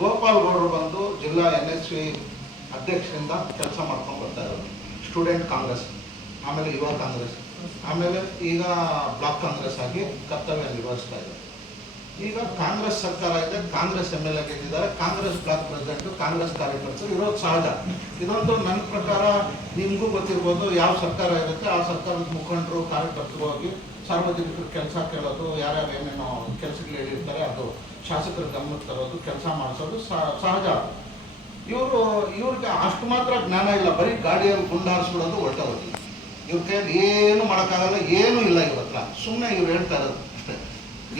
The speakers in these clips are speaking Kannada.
ಗೋಪಾಲ್ ಗೌಡರು ಬಂದು ಜಿಲ್ಲಾ ಎನ್ ಎಸ್ ವಿ ಅಧ್ಯಕ್ಷರಿಂದ ಕೆಲಸ ಮಾಡ್ಕೊಂಡು ಬರ್ತಾ ಇರೋದು. ಸ್ಟೂಡೆಂಟ್ ಕಾಂಗ್ರೆಸ್ ಆಮೇಲೆ ಯುವ ಕಾಂಗ್ರೆಸ್ ಆಮೇಲೆ ಈಗ ಬ್ಲಾಕ್ ಕಾಂಗ್ರೆಸ್ ಆಗಿ ಕರ್ತವ್ಯ ನಿರ್ವಹಿಸ್ತಾ ಇದೆ. ಈಗ ಕಾಂಗ್ರೆಸ್ ಸರ್ಕಾರ ಇದೆ ಕಾಂಗ್ರೆಸ್ ಎಂ ಎಲ್ ಎ ಗೆದ್ದಿದ್ದಾರೆ ಕಾಂಗ್ರೆಸ್ ಬ್ಲಾಕ್ ಪ್ರೆಸಿಡೆಂಟ್ ಕಾಂಗ್ರೆಸ್ ಕಾರ್ಯಕರ್ತರು ಇರೋದು ಸಹಜ. ಇದೊಂದು ನನ್ನ ಪ್ರಕಾರ ನಿಮಗೂ ಗೊತ್ತಿರ್ಬೋದು, ಯಾವ ಸರ್ಕಾರ ಇರುತ್ತೆ, ಆ ಸರ್ಕಾರದ ಮುಖಂಡರು, ಕಾರ್ಯಕರ್ತರು ಹೋಗಿ ಸಾರ್ವಜನಿಕರು ಕೆಲಸ ಕೇಳೋದು, ಯಾರ್ಯಾರು ಏನೇನೋ ಕೆಲಸಗಳು ಹೇಳಿರ್ತಾರೆ, ಅದು ಶಾಸಕರ ಗಮನಕ್ಕೆ ತರೋದು, ಕೆಲಸ ಮಾಡಿಸೋದು ಸಹಜ ಇವರು, ಇವ್ರಿಗೆ ಅಷ್ಟು ಮಾತ್ರ ಜ್ಞಾನ ಇಲ್ಲ, ಬರೀ ಗಾಡಿಯಲ್ಲಿ ಗುಂಡಾರಿಸ್ಬಿಡೋದು ಹೊರಟೋದು ಇವ್ರ ಕೈಯಲ್ಲಿ ಏನು ಮಾಡೋಕ್ಕಾಗಲ್ಲ, ಏನೂ ಇಲ್ಲ ಇವ್ರ ಹತ್ರ. ಸುಮ್ಮನೆ ಇವ್ರು ಹೇಳ್ತಾ ಇರೋದು ಅಷ್ಟೇ.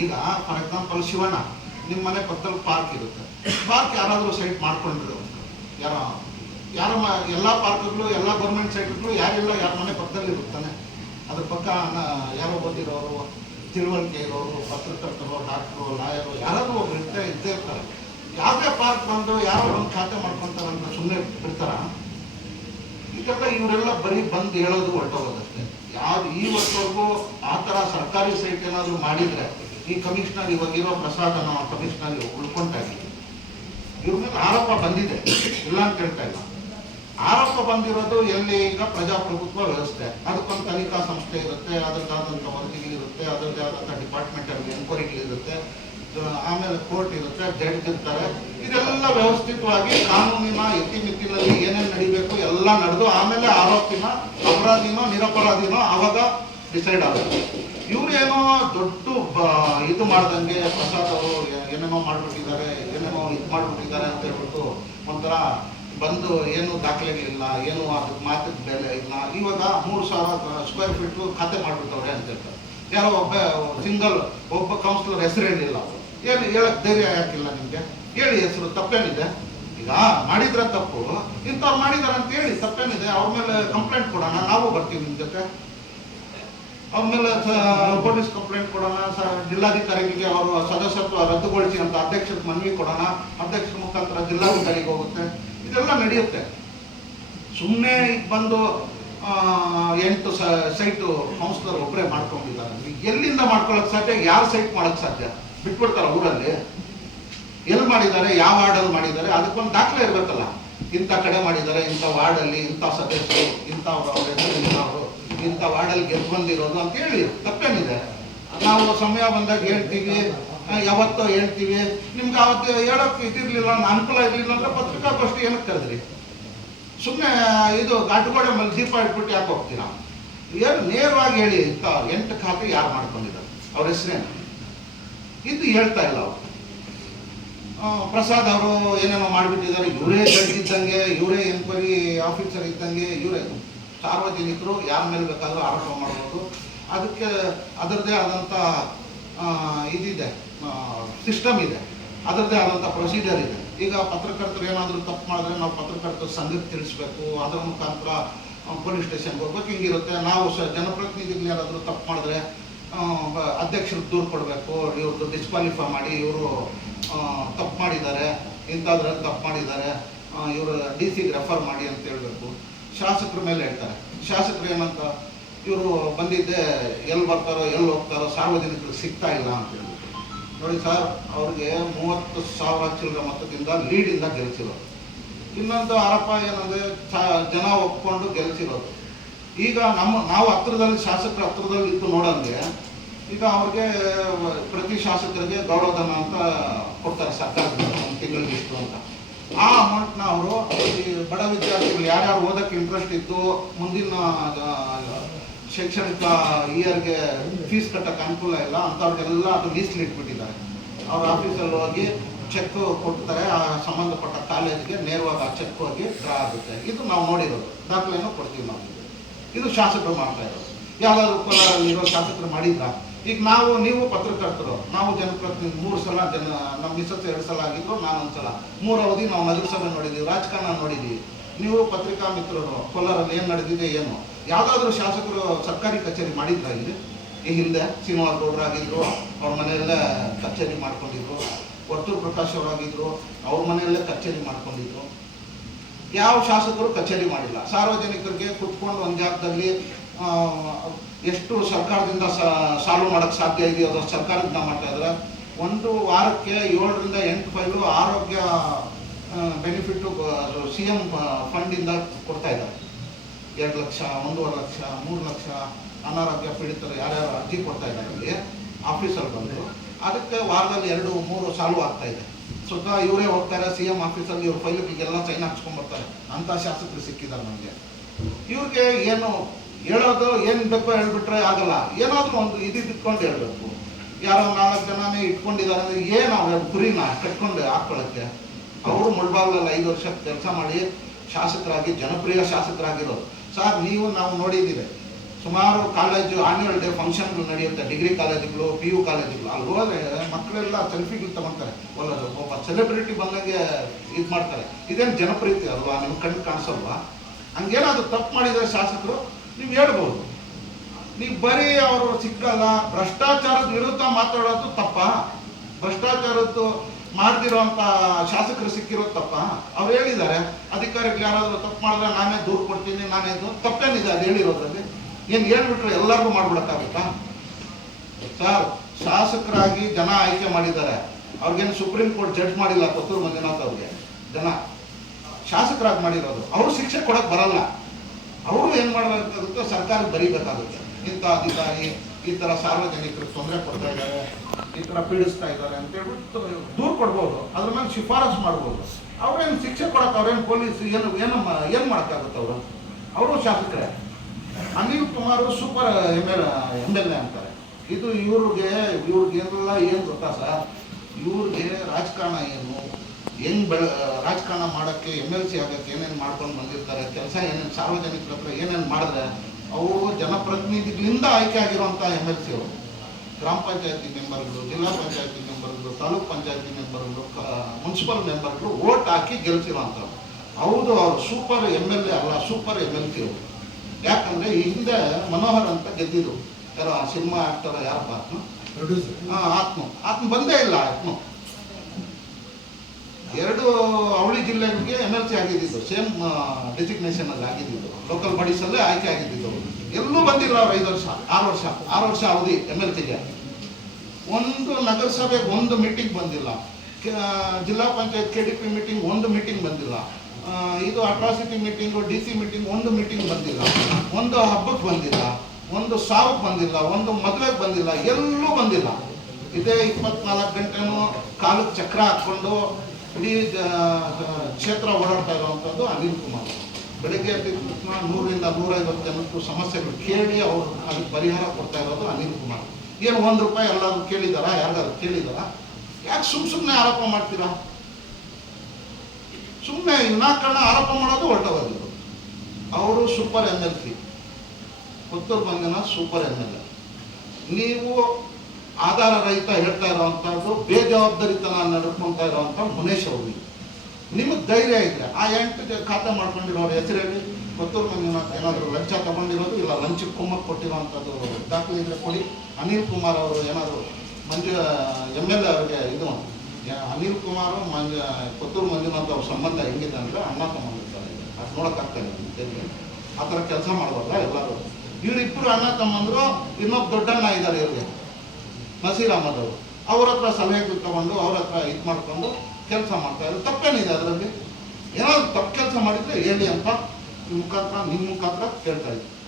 ಈಗ ಫಾರ್ ಎಕ್ಸಾಂಪಲ್ ಶಿವಣ್ಣ, ನಿಮ್ಮ ಮನೆ ಪಕ್ಕದಲ್ಲಿ ಪಾರ್ಕ್ ಇರುತ್ತೆ. ಪಾರ್ಕ್ ಯಾರಾದರೂ ಸೈಟ್ ಮಾಡ್ಕೊಂಡ್ಬಿಡು ಯಾರ ಯಾರ ಎಲ್ಲ ಪಾರ್ಕ್ಗಳು, ಎಲ್ಲ ಗೌರ್ಮೆಂಟ್ ಸೈಟ್ಗಳು ಯಾರಿಲ್ಲ ಯಾರ ಮನೆ ಪಕ್ಕದಲ್ಲಿ ಇರುತ್ತಾನೆ ಅದ್ರ ಪಕ್ಕ ಯಾರೋ ಓದಿರೋರು ತಿಳುವಳಿಕೆ ಇರೋರು, ಪತ್ರಕರ್ತರು, ಡಾಕ್ಟ್ರು, ಲಾಯರು, ಯಾರಾದ್ರೂ ಒಬ್ರು ಇರ್ತಾ ಇದ್ದೇ ಇರ್ತಾರೆ. ಯಾವುದೇ ಪಾರ್ಕ್ ಬಂದು ಯಾರೋ ಒಂದು ಖಾತೆ ಮಾಡ್ಕೊಂತಾರ ಅಂತ ಸುಮ್ಮನೆ ಬಿಡ್ತಾರ? ಇದೆಲ್ಲ ಇವರೆಲ್ಲ ಬರೀ ಬಂದು ಹೇಳೋದು ಹೊರಟೋಗೋದಷ್ಟೇ. ಯಾವ್ದು ವರ್ಷವರೆಗೂ ಆ ಥರ ಸರ್ಕಾರಿ ಸೈಟ್ ಏನಾದರೂ ಮಾಡಿದ್ರೆ ಈ ಕಮಿಷನರ್ ಇವಾಗ ಇರೋ ಪ್ರಸಾದ್ ಅನ್ನೋ ಕಮಿಷನರ್ ಉಳ್ಕೊಂಟಾಗಿ ಇವ್ರ ಮೇಲೆ ಆರೋಪ ಬಂದಿದೆ. ಇಲ್ಲ ಅಂತ ಹೇಳ್ತಾ ಇಲ್ಲ. ಆರೋಪ ಬಂದಿರೋದು ಎಲ್ಲಿ ಈಗ ಪ್ರಜಾಪ್ರಭುತ್ವ ವ್ಯವಸ್ಥೆ. ಅದಕ್ಕೊಂದು ತನಿಖಾ ಸಂಸ್ಥೆ ಇರುತ್ತೆ ಅದರದ್ದಾದಂಥ ವರದಿಗಳಿರುತ್ತೆ ಅದರದ್ದೇ ಆದಂಥ ಡಿಪಾರ್ಟ್ಮೆಂಟಲ್ಲಿ ಎನ್ಕ್ವೈರಿಗಳಿರುತ್ತೆ ಇರುತ್ತೆ ಆಮೇಲೆ ಕೋರ್ಟ್ ಇರುತ್ತೆ, ಜಡ್ಜ್ ಇರ್ತಾರೆ. ಇದೆಲ್ಲ ವ್ಯವಸ್ಥಿತವಾಗಿ ಕಾನೂನಿನ ಇತಿಮಿತಿನಲ್ಲಿ ಏನೇನು ನಡಿಬೇಕು ಎಲ್ಲ ನಡೆದು ಆಮೇಲೆ ಆರೋಪಿನ ಅಪರಾಧಿನೋ, ನಿರಪರಾಧಿನೋ ಅವಾಗ ಡಿಸೈಡ್ ಆಗುತ್ತೆ. ಇವರೇನೋ ದೊಡ್ಡ ಇದು ಮಾಡ್ದಂಗೆ ಪ್ರಸಾದ್ ಅವರು ಏನೇನೋ ಮಾಡ್ಬಿಟ್ಟಿದ್ದಾರೆ, ಏನೇನೋ ಇದು ಮಾಡ್ಬಿಟ್ಟಿದ್ದಾರೆ ಅಂತ ಹೇಳ್ಬಿಟ್ಟು ಒಂಥರ ಬಂದು ಏನು ದಾಖಲೆಗಳಿಲ್ಲ, ಏನು ಅದಕ್ಕೆ ಮಾತಿಗೆ ಬೆಲೆ ಇಲ್ಲ. ಇವಾಗ ಮೂರು ಸಾವಿರ ಸ್ಕ್ವೇರ್ ಫೀಟು ಖಾತೆ ಮಾಡಿಬಿಟ್ಟವ್ರೆ ಅಂತ ಹೇಳ್ತಾರೆ. ಯಾರೋ ಒಬ್ಬ ಸಿಂಗಲ್ ಒಬ್ಬ ಕೌನ್ಸಿಲರ್ ಹೆಸರು ಏನು ಹೇಳಕ್ ಧೈರ್ಯ ಯಾಕಿಲ್ಲ ನಿಮಗೆ? ಹೇಳಿ ಹೆಸರು, ತಪ್ಪೇನಿದೆ? ಈಗ ಮಾಡಿದ್ರೆ ತಪ್ಪು, ಇಂಥವ್ರು ಮಾಡಿದಾರೆ ಅಂತ ಹೇಳಿ ತಪ್ಪೇನಿದೆ, ಅವ್ರ ಮೇಲೆ ಕಂಪ್ಲೇಂಟ್ ಕೊಡೋಣ, ನಾವು ಬರ್ತೀವಿ ನಿಮ್ಮ ಜೊತೆ. ಅವ್ರ ಮೇಲೆ ಪೊಲೀಸ್ ಕಂಪ್ಲೇಂಟ್ ಕೊಡೋಣ ಜಿಲ್ಲಾಧಿಕಾರಿಗಳಿಗೆ ಅವರು ಸದಸ್ಯತ್ವ ರದ್ದುಗೊಳಿಸಿ ಅಂತ ಅಧ್ಯಕ್ಷಕ್ಕೆ ಮನವಿ ಕೊಡೋಣ. ಅಧ್ಯಕ್ಷರ ಮುಖಾಂತರ ಜಿಲ್ಲಾಧಿಕಾರಿಗೆ ಹೋಗುತ್ತೆ. ಇದೆಲ್ಲ ನಡೆಯುತ್ತೆ. ಸುಮ್ಮನೆ ಬಂದು ಎಂಟು ಸೈಟು ಕೌನ್ಸಿಲರ್ ಒಬ್ಬರೇ ಮಾಡ್ಕೊಂಡಿದ್ದಾರೆ. ಎಲ್ಲಿಂದ ಮಾಡ್ಕೊಳಕ್ ಸಾಧ್ಯ? ಯಾರು ಸೈಟ್ ಮಾಡಕ್ ಸಾಧ್ಯ? ಬಿಟ್ಬಿಡ್ತಾರ ಊರಲ್ಲಿ? ಎಲ್ಲಿ ಮಾಡಿದ್ದಾರೆ? ಯಾವ ವಾರ್ಡಲ್ಲಿ ಮಾಡಿದ್ದಾರೆ? ಅದಕ್ಕೊಂದು ದಾಖಲೆ ಇರಬೇಕಲ್ಲ. ಇಂಥ ಕಡೆ ಮಾಡಿದ್ದಾರೆ, ಇಂಥ ವಾರ್ಡಲ್ಲಿ, ಇಂಥ ಸದಸ್ಯರು ಇಂಥವ್ರು ಅವ್ರ ಹೆಸರು ಇಂಥವ್ರು ಇಂಥ ವಾರ್ಡಲ್ಲಿ ಗೆದ್ದು ಬಂದಿರೋದು ಅಂತ ಹೇಳಿ, ತಪ್ಪೇನಿದೆ. ನಾವು ಸಮಯ ಬಂದಾಗ ಹೇಳ್ತೀವಿ ಯಾವತ್ತೋ ಹೇಳ್ತೀವಿ. ನಿಮ್ಗೆ ಅವತ್ತು ಹೇಳೋಕೆ ಇದಿರಲಿಲ್ಲ ಅನುಕೂಲ ಇರಲಿಲ್ಲ ಅಂದ್ರೆ ಪತ್ರಿಕಾಗೋಷ್ಠಿ ಏನಕ್ಕೆ ಕರೆದ್ರಿ? ಸುಮ್ಮನೆ ಇದು ಘಾಟುಗೋಡೆ ಮೇಲೆ ದೀಪ ಇಟ್ಬಿಟ್ಟು ಯಾಕೆ ಹೋಗ್ತೀರಾ? ಏನು ನೇರವಾಗಿ ಹೇಳಿ ಎಂಟು ಖಾತೆ ಯಾರು ಮಾಡ್ಕೊಂಡಿದ್ದಾರೆ? ಅವ್ರ ಹೆಸರೇನು? ಇದು ಹೇಳ್ತಾ ಇಲ್ಲ ಅವರು. ಪ್ರಸಾದ್ ಅವರು ಏನೇನೋ ಮಾಡಿಬಿಟ್ಟಿದ್ದಾರೆ. ಇವರೇ ಜಡ್ಜ್ ಇದ್ದಂಗೆ, ಇವರೇ ಎನ್ಕ್ವೈರಿ ಆಫೀಸರ್ ಇದ್ದಂಗೆ, ಇವರೇ ಸಾರ್ವಜನಿಕರು, ಯಾರ ಮೇಲೆ ಬೇಕಾದರೂ ಆರೋಪ ಮಾಡ್ಬೋದು. ಅದಕ್ಕೆ ಅದರದೇ ಆದಂಥ ಇದಿದೆ. ಸಿಸ್ಟಮ್ ಇದೆ. ಅದರದ್ದೇ ಆದಂಥ ಪ್ರೊಸೀಜರ್ ಇದೆ. ಈಗ ಪತ್ರಕರ್ತರು ಏನಾದರೂ ತಪ್ಪು ಮಾಡಿದ್ರೆ ನಾವು ಪತ್ರಕರ್ತರ ಸಂಘಕ್ಕೆ ತಿಳಿಸ್ಬೇಕು, ಅದರ ಮುಖಾಂತರ ಪೊಲೀಸ್ ಸ್ಟೇಷನ್ಗೆ ಹೋಗ್ಬೇಕು. ಹಿಂಗಿರುತ್ತೆ. ನಾವು ಸ ಜನಪ್ರತಿನಿಧಿಗಳು ಯಾರಾದರೂ ತಪ್ಪು ಮಾಡಿದ್ರೆ ಅಧ್ಯಕ್ಷರು ದೂರು ಕೊಡಬೇಕು. ಇವ್ರದ್ದು ಡಿಸ್ಕ್ವಾಲಿಫೈ ಮಾಡಿ ಇವರು ತಪ್ಪು ಮಾಡಿದ್ದಾರೆ. ಇಂಥದ್ರಲ್ಲಿ ತಪ್ಪು ಮಾಡಿದ್ದಾರೆ. ಇವರು ಡಿ ಸಿಗೆ ರೆಫರ್ ಮಾಡಿ ಅಂತ ಹೇಳಬೇಕು. ಶಾಸಕರ ಮೇಲೆ ಹೇಳ್ತಾರೆ. ಶಾಸಕರು ಏನಂತ, ಇವರು ಬಂದಿದ್ದೆ ಎಲ್ಲಿ ಬರ್ತಾರೋ ಎಲ್ಲಿ ಹೋಗ್ತಾರೋ ಸಾರ್ವಜನಿಕರು ಸಿಗ್ತಾ ಇಲ್ಲ ಅಂತ ಹೇಳ್ಬಿಟ್ಟು ನೋಡಿ ಸರ್, ಅವ್ರಿಗೆ ಮೂವತ್ತು ಸಾವಿರ ಚಿಲ್ಲರೆ ಮತದಿಂದ ಲೀಡಿಂದ ಗೆಲ್ಸಿರೋದು ಇನ್ನೊಂದು ಆರೋಪ ಏನಂದ್ರೆ ಜನ ಒಪ್ಕೊಂಡು ಗೆಲ್ಸಿರೋದು ಈಗ ನಮ್ಮ, ನಾವು ಹತ್ರದಲ್ಲಿ, ಶಾಸಕರ ಹತ್ರದಲ್ಲಿ ಇತ್ತು ನೋಡಂಗೆ, ಈಗ ಅವ್ರಿಗೆ, ಪ್ರತಿ ಶಾಸಕರಿಗೆ ಗೌರವಧನ ಅಂತ ಕೊಡ್ತಾರೆ ಸರ್ಕಾರದಿಂದ ತಿಂಗಳಿಗೆ ಇಷ್ಟು ಅಂತ. ಆ ಅಮೌಂಟ್ನ ಅವರು ಈ ಬಡ ವಿದ್ಯಾರ್ಥಿಗಳು ಯಾರ್ಯಾರು ಓದಕ್ಕೆ ಇಂಟ್ರೆಸ್ಟ್ ಇತ್ತು, ಮುಂದಿನ ಶೈಕ್ಷಣಿಕ ಇಯರ್ಗೆ ಫೀಸ್ ಕಟ್ಟಕ್ಕೆ ಅನುಕೂಲ ಇಲ್ಲ ಅಂಥವ್ರಿಗೆಲ್ಲ ಅದು ಲೀಸ್ಟ್ ಇಟ್ಬಿಟ್ಟಿದ್ದಾರೆ. ಅವ್ರ ಆಫೀಸಲ್ಲಿ ಹೋಗಿ ಚೆಕ್ ಕೊಡ್ತಾರೆ, ಆ ಸಂಬಂಧಪಟ್ಟ ಕಾಲೇಜ್ಗೆ ನೇರವಾಗಿ ಆ ಚೆಕ್ ಹೋಗಿ ಡ್ರಾ ಆಗುತ್ತೆ. ಇದು ನಾವು ನೋಡಿರೋದು. ದಾಖಲೆಯನ್ನು ಕೊಡ್ತೀವಿ ನಾವು. ಇದು ಶಾಸಕರು ಮಾಡ್ತಾ ಇರೋದು. ಯಾವ್ದಾದ್ರು ಕೋಲಾರಲ್ಲಿರೋ ಶಾಸಕರು ಮಾಡಿದ್ರ? ಈಗ ನಾವು, ನೀವು ಪತ್ರಕರ್ತರು. ನಾವು ಜನಪ್ರತಿನಿಧಿ, ಮೂರು ಸಲ ಜನ ನಮ್ಮ ಮಿಸಸ್ ಎರಡು ಸಲ ಆಗಿದ್ರು, ನಾನೊಂದು ಸಲ. ಮೂರು ಅವಧಿ ನಾವು ನಗರಸಭೆ ನೋಡಿದ್ದೀವಿ ರಾಜಕಾರಣ ನೋಡಿದ್ದೀವಿ ನೀವು ಪತ್ರಿಕಾ ಮಿತ್ರರು, ಕೋಲಾರಲ್ಲಿ ಏನು ನಡೆದಿದೆ, ಏನು? ಯಾವುದಾದ್ರೂ ಶಾಸಕರು ಸರ್ಕಾರಿ ಕಚೇರಿ ಮಾಡಿದ್ರ ಇಲ್ಲಿ? ಈ ಹಿಂದೆ ಶ್ರೀನಿವಾಸ ಗೌಡರಾಗಿದ್ರು ಅವ್ರ ಮನೆಯಲ್ಲೇ ಕಚೇರಿ ಮಾಡ್ಕೊಂಡಿದ್ರು, ವರ್ತೂರು ಪ್ರಕಾಶ್ ಅವರಾಗಿದ್ರು ಅವ್ರ ಮನೆಯಲ್ಲೇ ಕಚೇರಿ ಮಾಡ್ಕೊಂಡಿದ್ರು. ಯಾವ ಶಾಸಕರು ಕಚೇರಿ ಮಾಡಿಲ್ಲ? ಸಾರ್ವಜನಿಕರಿಗೆ ಕುತ್ಕೊಂಡು ಒಂದು ಜಾಗದಲ್ಲಿ ಎಷ್ಟು ಸರ್ಕಾರದಿಂದ ಸಾಲ್ವ್ ಮಾಡಕ್ಕೆ ಸಾಧ್ಯ ಇದೆಯೋ ಅದು ಸರ್ಕಾರದಿಂದ ಮಾಡ್ತಾ ಇದ್ದಾರೆ ಒಂದು ವಾರಕ್ಕೆ ಏಳರಿಂದ ಎಂಟು ಫೈಲು ಆರೋಗ್ಯ ಬೆನಿಫಿಟ್ಟು ಸಿ ಎಂ ಫಂಡಿಂದ ಕೊಡ್ತಾ ಇದ್ದಾರೆ ಎರಡು ಲಕ್ಷ, ಒಂದೂವರೆ ಲಕ್ಷ, ಮೂರು ಲಕ್ಷ ಅನಾರೋಗ್ಯ ಪೀಡಿತರು ಯಾರ್ಯಾರು ಅರ್ಜಿ ಕೊಡ್ತಾ ಇದ್ದಾರೆ ಅಲ್ಲಿ ಆಫೀಸರ್ ಬಂದು, ಅದಕ್ಕೆ ವಾರದಲ್ಲಿ ಎರಡು, ಮೂರು ಸಾಲು ಆಗ್ತಾ ಇದೆ. ಸ್ವತಃ ಇವರೇ ಹೋಗ್ತಾರೆ, ಸಿ ಎಂ ಆಫೀಸಲ್ಲಿ ಇವ್ರ ಫೈಲಿಗೆಲ್ಲ ಸೈನ್ ಹಾಕ್ಸ್ಕೊಂಡ್ಬರ್ತಾರೆ ಅಂಥ ಶಾಸಕರು ಸಿಕ್ಕಿದ್ದಾರೆ ನಮಗೆ. ಇವ್ರಿಗೆ ಏನು ಹೇಳೋದು, ಏನು ಬೇಕೋ ಹೇಳ್ಬಿಟ್ರೆ ಆಗಲ್ಲ. ಏನಾದರೂ ಒಂದು ಇದು ಇಟ್ಕೊಂಡು ಹೇಳಬೇಕು. ಯಾರೋ ನಾಲ್ಕು ಜನನೇ ಇಟ್ಕೊಂಡಿದ್ದಾರೆ ಅಂದರೆ ಏನು ಅವ್ರ ಗುರಿನ ಕಟ್ಕೊಂಡು ಹಾಕೊಳ್ಳೋಕ್ಕೆ ಅವರು ಮುಳ್ಬಾಗ್ಲಲ್ಲಿ ಐದು ವರ್ಷ ಕೆಲಸ ಮಾಡಿ ಶಾಸಕರಾಗಿ, ಜನಪ್ರಿಯ ಶಾಸಕರಾಗಿರೋದು ಸರ್ ನೀವು ನಾವು ನೋಡಿದ್ದೀವಿ. ಸುಮಾರು ಕಾಲೇಜು ಆನ್ಯುವಲ್ ಡೇ ಫಂಕ್ಷನ್ಗಳು ನಡೆಯುತ್ತೆ. ಡಿಗ್ರಿ ಕಾಲೇಜುಗಳು ಪಿ ಯು ಕಾಲೇಜುಗಳು. ಅಲ್ಲಿ ಹೋದ್ರೆ ಮಕ್ಕಳೆಲ್ಲ ಸೆಲ್ಫಿಗಳು ತಗೊಳ್ತಾರೆ ಒಳ್ಳೆ ಒಬ್ಬ ಸೆಲೆಬ್ರಿಟಿ ಬಂದಂಗೆ ಇದು ಮಾಡ್ತಾರೆ. ಇದೇನು ಜನಪ್ರಿಯತೆ ಅಲ್ವಾ? ನಿಮ್ಗೆ ಕಣ್ಣು ಕಾಣಿಸಲ್ವಾ? ಹಂಗೇನಾದ್ರು ತಪ್ಪು ಮಾಡಿದರೆ ಶಾಸಕರು, ನೀವು ಹೇಳ್ಬೋದು. ನೀವು ಬರೀ ಅವರು ಸಿಕ್ಕಲ್ಲ. ಭ್ರಷ್ಟಾಚಾರದ ವಿರುದ್ಧ ಮಾತಾಡೋದು ತಪ್ಪ? ಭ್ರಷ್ಟಾಚಾರದ್ದು ಮಾಡ್ದಿರೋಂಥ ಶಾಸಕರು ಸಿಕ್ಕಿರೋದು ತಪ್ಪ ಅವ್ರು ಹೇಳಿದ್ದಾರೆ ಅಧಿಕಾರಿಗಳು ಯಾರಾದರೂ ತಪ್ಪು ಮಾಡಿದ್ರೆ ನಾನೇ ದೂರು ಕೊಡ್ತೀನಿ, ನಾನೇ ತಪ್ಪೇನಿದೆ ಅದು ಹೇಳಿರೋದ್ರಲ್ಲಿ. ಏನು ಹೇಳ್ಬಿಟ್ರೆ ಎಲ್ಲರಿಗೂ ಮಾಡ್ಬಿಡಕ್ಕಾಗುತ್ತಾ? ಸರ್, ಶಾಸಕರಾಗಿ ಜನ ಆಯ್ಕೆ ಮಾಡಿದ್ದಾರೆ. ಅವ್ರಿಗೇನು ಸುಪ್ರೀಂ ಕೋರ್ಟ್ ಜಡ್ಜ್ ಮಾಡಿಲ್ಲ ಕೊತ್ತೂರು ಮಂಜುನಾಥ್ ಅವ್ರಿಗೆ? ಜನ ಶಾಸಕರಾಗಿ ಮಾಡಿರೋದು. ಅವರು ಶಿಕ್ಷೆ ಕೊಡಕ್ಕೆ ಬರಲ್ಲ. ಅವರು ಏನು ಮಾಡಬೇಕಾಗುತ್ತೋ? ಸರ್ಕಾರ ಬರೀಬೇಕಾಗುತ್ತೆ. ಇಂಥ ಅಧಿಕಾರಿ ಈ ಥರ ಸಾರ್ವಜನಿಕರು ತೊಂದರೆ ಕೊಡ್ತಾ ಇದ್ದಾರೆ, ಈ ಥರ ಪೀಡಿಸ್ತಾ ಇದ್ದಾರೆ ಅಂತ ಹೇಳ್ಬಿಟ್ಟು ದೂರು ಕೊಡ್ಬೋದು, ಅದ್ರ ಮೇಲೆ ಶಿಫಾರಸ್ ಮಾಡ್ಬೋದು. ಅವ್ರೇನು ಶಿಕ್ಷೆ ಕೊಡಕ್ಕೆ ಅವ್ರೇನು ಪೊಲೀಸ್ ಏನು ಏನು ಏನು ಮಾಡೋಕ್ಕಾಗುತ್ತೆ ಅವರು? ಅವರು ಶಾಸಕರೇ. Anil Kumar super M L M L A ಅಂತಾರೆ. ಇದು ಇವ್ರಿಗೆ ಇವ್ರಿಗೆಲ್ಲ ಏನು ಗೊತ್ತಾ ಸರ್? ಇವ್ರಿಗೆ ರಾಜಕಾರಣ ಏನು? ಹೆಂಗ್ ಬೆಳ, ರಾಜಕಾರಣ ಮಾಡೋಕ್ಕೆ ಎಂ ಎಲ್ ಸಿ ಆಗೋಕ್ಕೆ ಏನೇನು ಮಾಡ್ಕೊಂಡು ಬಂದಿರ್ತಾರೆ? ಕೆಲಸ ಏನೇನು, ಸಾರ್ವಜನಿಕರ ಹತ್ರ ಏನೇನು ಮಾಡಿದ್ರೆ ಅವರು ಜನಪ್ರತಿನಿಧಿಗಳಿಂದ ಆಯ್ಕೆ ಆಗಿರುವಂಥ ಎಂ ಎಲ್ ಸಿ ಅವರು ಗ್ರಾಮ ಪಂಚಾಯತಿ ಮೆಂಬರ್ಗಳು ಜಿಲ್ಲಾ ಪಂಚಾಯತಿ ಮೆಂಬರ್ಗಳು ತಾಲೂಕ್ ಪಂಚಾಯತಿ ಮೆಂಬರ್ಗಳು ಮುನ್ಸಿಪಲ್ ಮೆಂಬರ್ಗಳು ಓಟ್ ಹಾಕಿ ಗೆಲ್ಸಿರೋಂಥವ್ರು ಹೌದು ಅವರು ಸೂಪರ್ ಎಂ ಎಲ್ ಎ ಅಲ್ಲ ಸೂಪರ್ ಎಂ ಎಲ್ ಸಿ ಅವರು ಯಾಕಂದ್ರೆ ಈ ಹಿಂದೆ ಮನೋಹರ್ ಅಂತ ಗೆದ್ದಿದ್ರು. ಯಾರೋ ಆ ಸಿನಿಮಾ ಆಕ್ಟರ್ ಯಾರಪ್ಪ ಆತ್ಮ? ಹಾ ಆತ್ಮ. ಆತ್ಮ ಬಂದೇ ಇಲ್ಲ ಆತ್ಮ. ಎರಡು ಅವಳಿ ಜಿಲ್ಲೆಗಳಿಗೆ ಎನ್ ಎಲ್ ಸಿ ಆಗಿದ್ದು ಸೇಮ್ ಡೆಸಿಗ್ನೇಷನ್ ಅಲ್ಲಿ ಆಗಿದ್ದು ಲೋಕಲ್ ಬಾಡೀಸ್ ಅಲ್ಲೇ ಆಯ್ಕೆ ಆಗಿದ್ದಿದ್ದು. ಎಲ್ಲೂ ಬಂದಿಲ್ಲ ಐದು ವರ್ಷ, ಆರು ವರ್ಷ ಆರು ವರ್ಷ ಅವಧಿ ಎಂ ಎಲ್ ಸಿಗೆ ಒಂದು ನಗರಸಭೆಗೆ ಒಂದು ಮೀಟಿಂಗ್ ಬಂದಿಲ್ಲ ಜಿಲ್ಲಾ panchayat K D P meeting ಒಂದು ಮೀಟಿಂಗ್ ಬಂದಿಲ್ಲ. ಇದು atrocity meeting D C meeting ಒಂದು ಮೀಟಿಂಗ್ ಬಂದಿಲ್ಲ. ಒಂದು ಹಬ್ಬಕ್ಕೆ ಬಂದಿಲ್ಲ, ಒಂದು ಸಾವಕ್ಕೆ ಬಂದಿಲ್ಲ, ಒಂದು ಮದುವೆಗೆ ಬಂದಿಲ್ಲ, ಎಲ್ಲೂ ಬಂದಿಲ್ಲ. ಇದೇ ಇಪ್ಪತ್ನಾಲ್ಕು ಗಂಟೆನೂ ಕಾಲಕ್ಕೆ ಚಕ್ರ ಹಾಕ್ಕೊಂಡು ಇಡೀ ಕ್ಷೇತ್ರ ಓಡಾಡ್ತಾ ಇರುವಂಥದ್ದು ಅನಿಲ್ ಕುಮಾರ್. ಬೆಳಗ್ಗೆ ತಕ್ಷಣ ನೂರರಿಂದ ನೂರೈವತ್ತು ಜನಕ್ಕೂ ಸಮಸ್ಯೆಗಳು ಕೇಳಿ ಅವರು ಅದಕ್ಕೆ ಪರಿಹಾರ ಕೊಡ್ತಾ ಇರೋದು ಅನಿಲ್ ಕುಮಾರ್. ಏನು ಒಂದು ರೂಪಾಯಿ ಎಲ್ಲಾದ್ರು ಕೇಳಿದಾರ? ಯಾರಿಗಾದ್ರು ಕೇಳಿದಾರ? ಯಾಕೆ ಸುಮ್ ಸುಮ್ಮನೆ ಆರೋಪ ಮಾಡ್ತೀರಾ? ಸುಮ್ಮನೆ ವಿನಾಕಾರಣ ಆರೋಪ ಮಾಡೋದು ಹೊರಟೋಗೋದು. ಅವರು super M L C. Puttur ಬಂಧನ ಸೂಪರ್ ಎಂ ಎಲ್ ಎ. ನೀವು ಆಧಾರ ರಹಿತ ಹೇಳ್ತಾ ಇರೋವಂಥದ್ದು ಬೇಜವಾಬ್ದಾರಿತನ ನಡ್ಕೊಂತ ಇರೋವಂಥ ಮುನೇಶ್ ಅವರು ನಿಮಗೆ ಧೈರ್ಯ ಇದ್ರೆ, ಆ ಎಂಟು ಖಾತೆ ಮಾಡ್ಕೊಂಡಿರೋರು ಹೆಸರೇಳಿ ಮಂಜುನಾಥ್ ಏನಾದರೂ ಲಂಚ ತಗೊಂಡಿರೋದು ಇಲ್ಲ, ಲಂಚ ಕುಮ್ಮಕ್ಕೆ ಕೊಟ್ಟಿರೋವಂಥದ್ದು ದಾಖಲೆ ಇದ್ರೆ ಕೊಡಿ. ಅನಿಲ್ ಕುಮಾರ್ ಅವರು ಏನಾದರೂ ಮಂಜು ಎಂ ಎಲ್ ಎ ಅವ್ರಿಗೆ ಇದು ಅನಿಲ್ ಕುಮಾರ್, ಮಂಜು, ಪುತ್ತೂರು ಮಂಜುನಾಥ್ ಅವ್ರ ಸಂಬಂಧ ಹೆಂಗಿದೆ ಅಂದರೆ ಅಣ್ಣ ತಮ್ಮಂದಿರ್ತಾರೆ ಅದು ನೋಡೋಕ್ಕಾಗ್ತಾ ಇಲ್ಲ. ಆ ಥರ ಕೆಲಸ ಮಾಡುವಾಗ ಎಲ್ಲರೂ? ಇವರಿಬ್ಬರು ಅಣ್ಣ ತಮ್ಮಂದ್ರು, ಇನ್ನೊಬ್ಬ ದೊಡ್ಡಣ್ಣ ಇದ್ದಾರೆ ಇವ್ರಿಗೆ. ನಸೀರ್ ಅವರು ಹತ್ರ ಸಲಹೆ ತಗೊಂಡು ಅವ್ರ ಹತ್ರ ಇದು ಮಾಡ್ಕೊಂಡು ಕೆಲಸ ಮಾಡ್ತಾ ಇದ್ರು. ತಪ್ಪೇನಿದೆ ಅದರಲ್ಲಿ? ಏನಾದ್ರು ತಪ್ಪು ಕೆಲಸ ಮಾಡಿದ್ರೆ ಹೇಳಿ ಅಂತ ನಿಮ್ಮ ಮುಖಾಂತರ ನಿಮ್ಮ ಮುಖಾಂತರ ಕೇಳ್ತಾ ಇದ್ದೀನಿ.